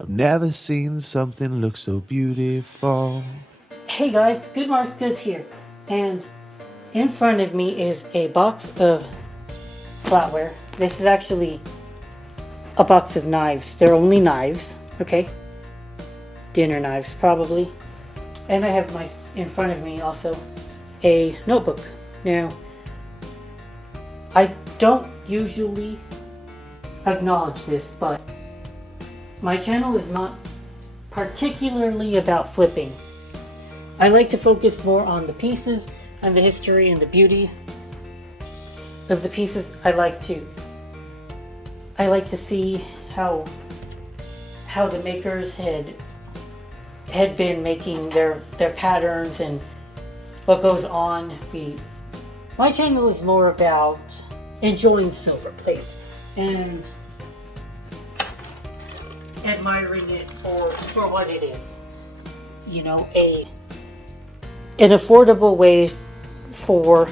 I've never seen something look so beautiful. Hey guys, Good Marks here, and in front of me is a box of flatware. This is actually a box of knives. They're only knives, okay? Dinner knives, probably. And I have in front of me also a notebook. Now, I don't usually acknowledge this, but my channel is not particularly about flipping. I like to focus more on the pieces and the history and the beauty of the pieces. I like to see how the makers had been making their patterns and what goes on. My channel is more about enjoying Silverplate and admiring it for what it is. You know, an affordable way for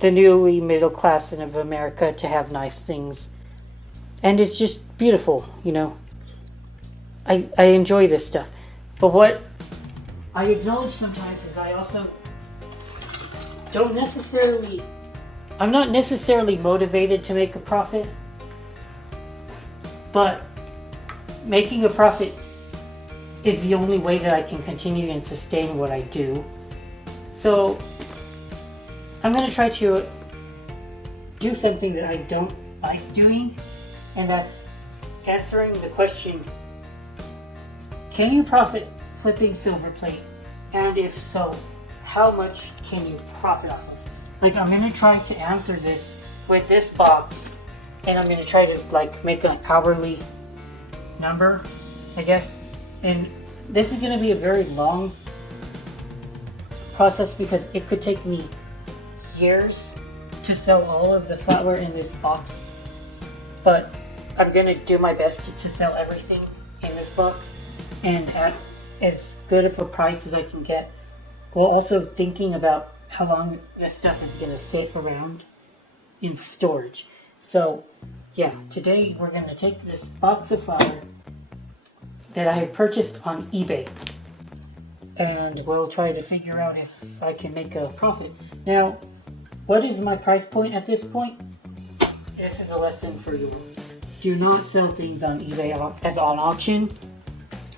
the newly middle class of America to have nice things. And it's just beautiful, you know. I enjoy this stuff. But what I acknowledge sometimes is I also I'm not necessarily motivated to make a profit, but making a profit is the only way that I can continue and sustain what I do. So I'm going to try to do something that I don't like doing, and that's answering the question, can you profit flipping Silverplate? And if so, how much can you profit off of? Like, I'm going to try to answer this with this box, and I'm going to try to make an hourly number, I guess. And this is going to be a very long process because it could take me years to sell all of the flatware in this box. But I'm going to do my best to sell everything in this box and at as good of a price as I can get, while also thinking about how long this stuff is going to sit around in storage. So yeah, today we're going to take this box of flour that I have purchased on eBay, and we'll try to figure out if I can make a profit. Now, what is my price point at this point? This is a lesson for you. Do not sell things on eBay as on auction.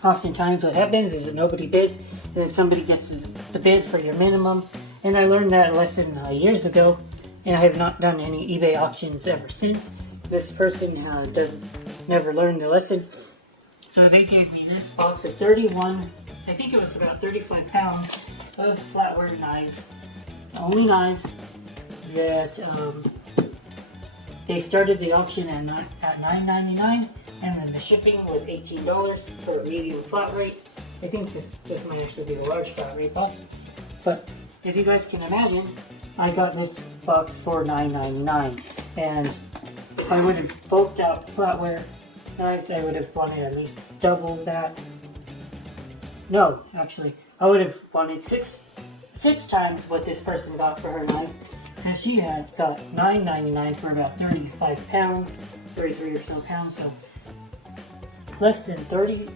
Oftentimes what happens is that nobody bids, and then somebody gets the bid for your minimum. And I learned that lesson years ago, and I have not done any eBay auctions ever since. This person never learned the lesson. So they gave me this box of 31, I think it was about 35 pounds of flatware knives. The only knives that they started the auction at $9.99, and then the shipping was $18 for a medium flat rate. I think this might actually be the large flat rate boxes. But as you guys can imagine, I got this box for $9.99, and if I would have bulked out flatware knives, I would have wanted at least double that. No, actually, I would have wanted six times what this person got for her knives, and she had got $9.99 for about 35 pounds, 33 or so pounds, so less than 30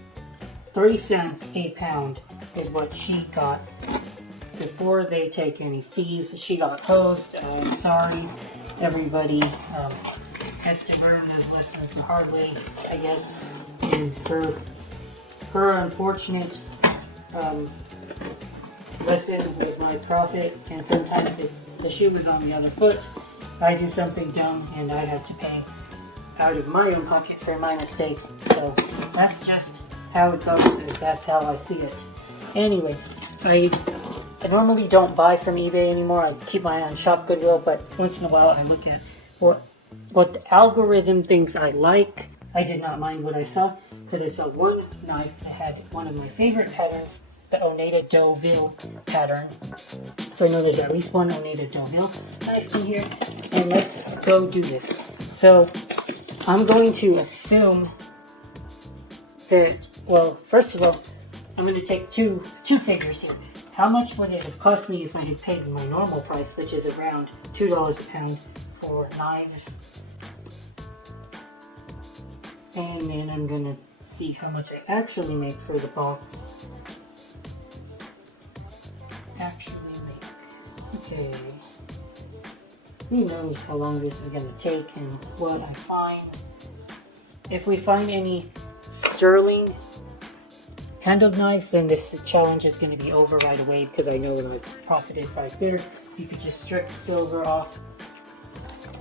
cents a pound is what she got before they take any fees. She got hosed. I'm sorry, everybody has to learn those lessons the hard way, I guess. And her unfortunate lesson was my profit, and sometimes it's the shoe is on the other foot. I do something dumb and I have to pay out of my own pocket for my mistakes. So that's just how it goes. That's how I see it. Anyway, I normally don't buy from eBay anymore. I keep my eye on Shop Goodwill, but once in a while I look at what the algorithm thinks I like. I did not mind what I saw, because I saw one knife that had one of my favorite patterns, the Oneida Deauville pattern. So I know there's at least one Oneida Deauville knife in here, and let's go do this. So I'm going to assume that, well, first of all, I'm going to take two figures here. How much would it have cost me if I had paid my normal price, which is around $2 a pound for knives? And then I'm going to see how much I actually make for the box. Okay. Who knows how long this is going to take and what I find. If we find any sterling handled knives, then this challenge is going to be over right away because I know that I've profited right there. You could just strip silver off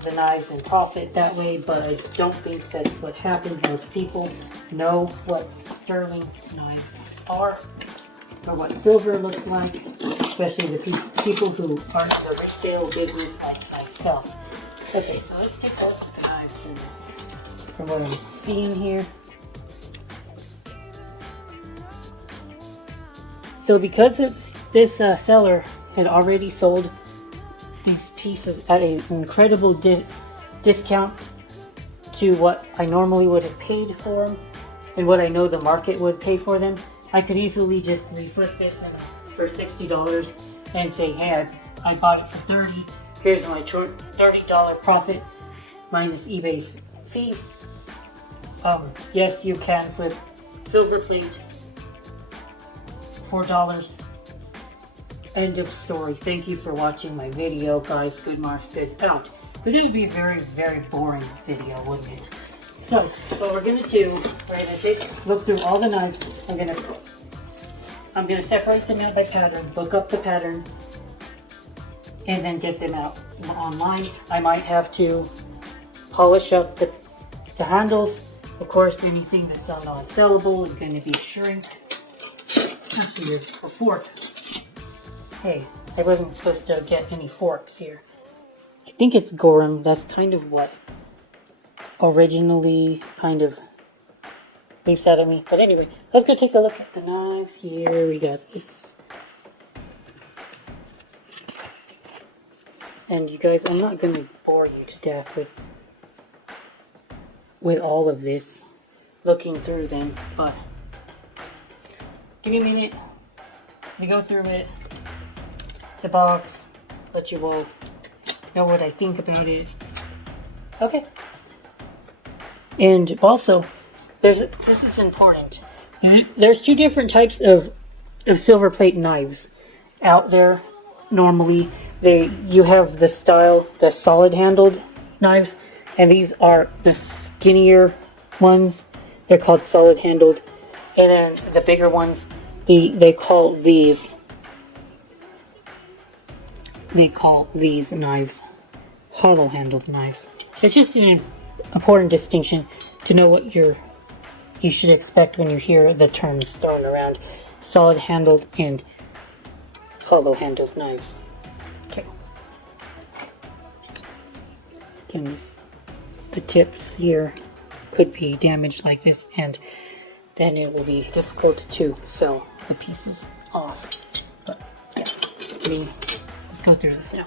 the knives and profit that way, but I don't think that's what happens. Most people know what sterling knives are or what silver looks like, especially the people who aren't in the resale business like myself. Okay, so let's take a look at the knives from what I'm seeing here. So because this seller had already sold these pieces at an incredible discount to what I normally would have paid for them and what I know the market would pay for them, I could easily just reflip this for $60 and say, hey, I bought it for $30. Here's my $30 profit minus eBay's fees. Yes, you can flip Silverplate $4. End of story. Thank you for watching my video, guys. Good Mars goods out. But it would be a very, very boring video, wouldn't it? So, what we're gonna do, we're gonna look through all the knives. I'm gonna separate them out by pattern, look up the pattern, and then get them out online. I might have to polish up the handles. Of course, anything that's non-sellable is going to be shrink. Actually, a fork. Hey, I wasn't supposed to get any forks here. I think it's Gorham. That's kind of what originally kind of leaps out at me. But anyway, let's go take a look at the knives. Here we got this. And you guys, I'm not going to bore you to death with all of this, looking through them, but give me a minute to go through it, the box, let you all know what I think about it. Okay. And also, this is important. There's two different types of Silverplate knives out there. Normally, you have the style, the solid-handled knives, and these are the skinnier ones. They're called solid-handled, and then the bigger ones, they call these knives hollow-handled knives. It's just an important distinction to know what you should expect when you hear the terms thrown around: solid-handled and hollow-handled knives. Okay. Again, the tips here could be damaged like this, and then it will be difficult to sell the pieces off. But yeah, let's go through this now.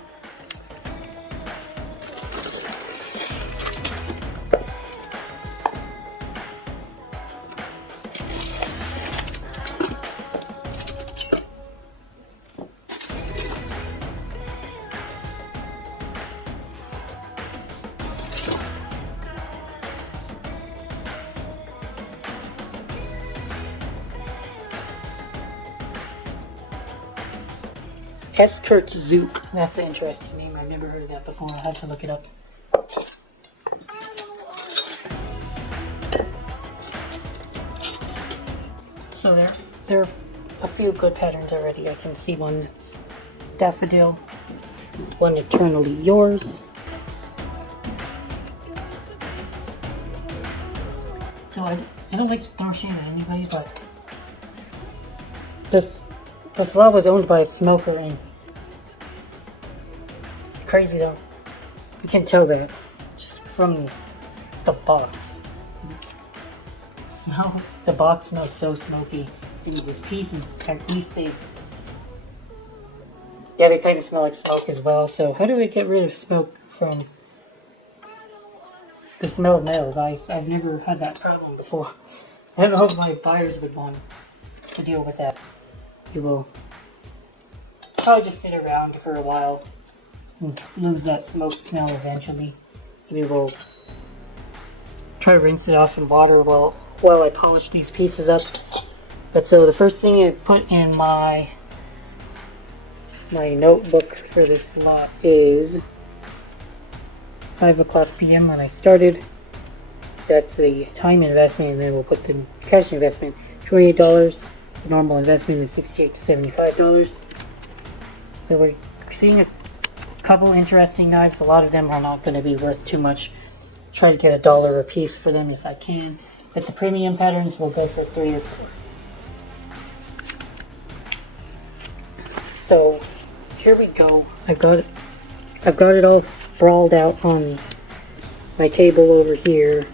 Eskert Zook. That's an interesting name. I've never heard of that before. I'll have to look it up. So there are a few good patterns already. I can see one that's Daffodil, one Eternally Yours. So I don't like to throw shade at anybody, but this lot was owned by a smoker, and crazy though. You can tell that just from the box. The box smells so smoky. These pieces, at least they kind of smell like smoke as well. So how do we get rid of smoke from the smell of metal, guys? I've never had that problem before. I don't know if my buyers would want to deal with that. You will probably just sit around for a while and lose that smoke smell eventually. Maybe we'll try to rinse it off in water while while I polish these pieces up. But so the first thing I put in my notebook for this lot is 5 o'clock p.m. when I started. That's the time investment, and then we'll put the cash investment, $28. The normal investment is $68 to $75. So we're seeing a couple interesting knives. A lot of them are not going to be worth too much. Try to get $1 a piece for them if I can. But the premium patterns will go for 3 or 4. So here we go. I've got it all sprawled out on my table over here.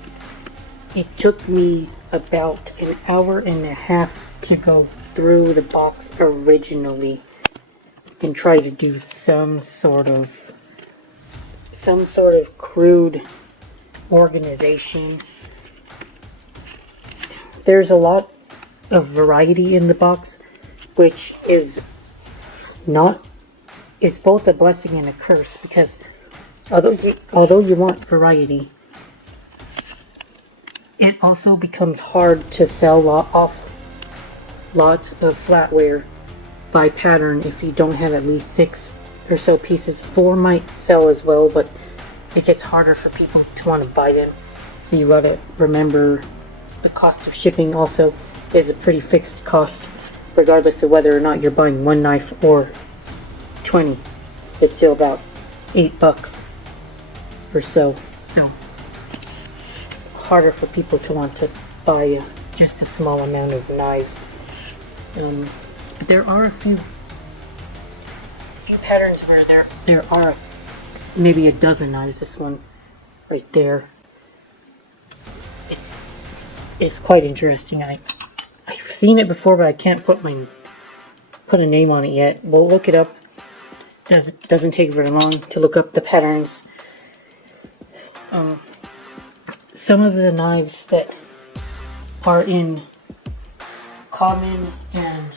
It took me about an hour and a half to go through the box originally and try to do some sort of crude organization. There's a lot of variety in the box, which is both a blessing and a curse, because although you want variety, it also becomes hard to sell off lots of flatware by pattern if you don't have at least 6 or so pieces. 4 might sell as well, but it gets harder for people to want to buy them. So you gotta remember the cost of shipping also is a pretty fixed cost, regardless of whether or not you're buying 1 knife or 20. It's still about $8 or so. So harder for people to want to buy just a small amount of knives. But there are a few patterns where there are maybe a dozen knives. This one right there, it's quite interesting. I've seen it before, but I can't put a name on it yet. We'll look it up. Doesn't take very long to look up the patterns. Some of the knives that are in common and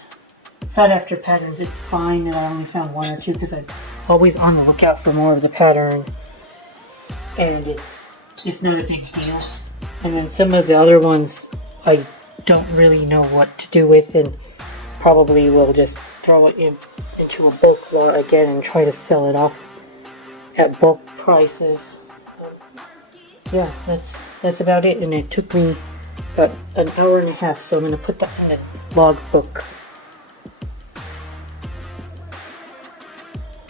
sought after patterns, it's fine that I only found 1 or 2, because I'm always on the lookout for more of the pattern, and it's not a big deal. And then some of the other ones I don't really know what to do with, and probably will just throw it into a bulk lot again and try to sell it off at bulk prices. Yeah, that's about it, and it took me about an hour and a half, so I'm going to put that in the log book.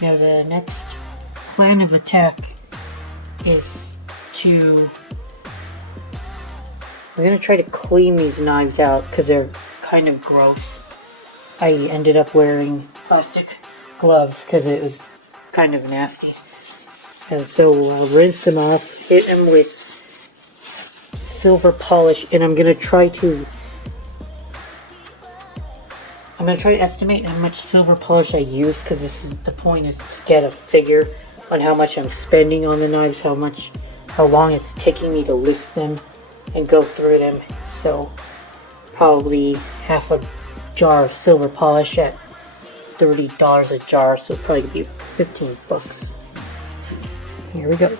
Now the next plan of attack is I'm going to try to clean these knives out because they're kind of gross. I ended up wearing plastic gloves because it was kind of nasty. And so I'll rinse them off, hit them with silver polish, and I'm going to try to estimate how much silver polish I use, because the point is to get a figure on how much I'm spending on the knives, how long it's taking me to list them and go through them. So probably half a jar of silver polish at $30 a jar, so it'll probably be $15. Here we go.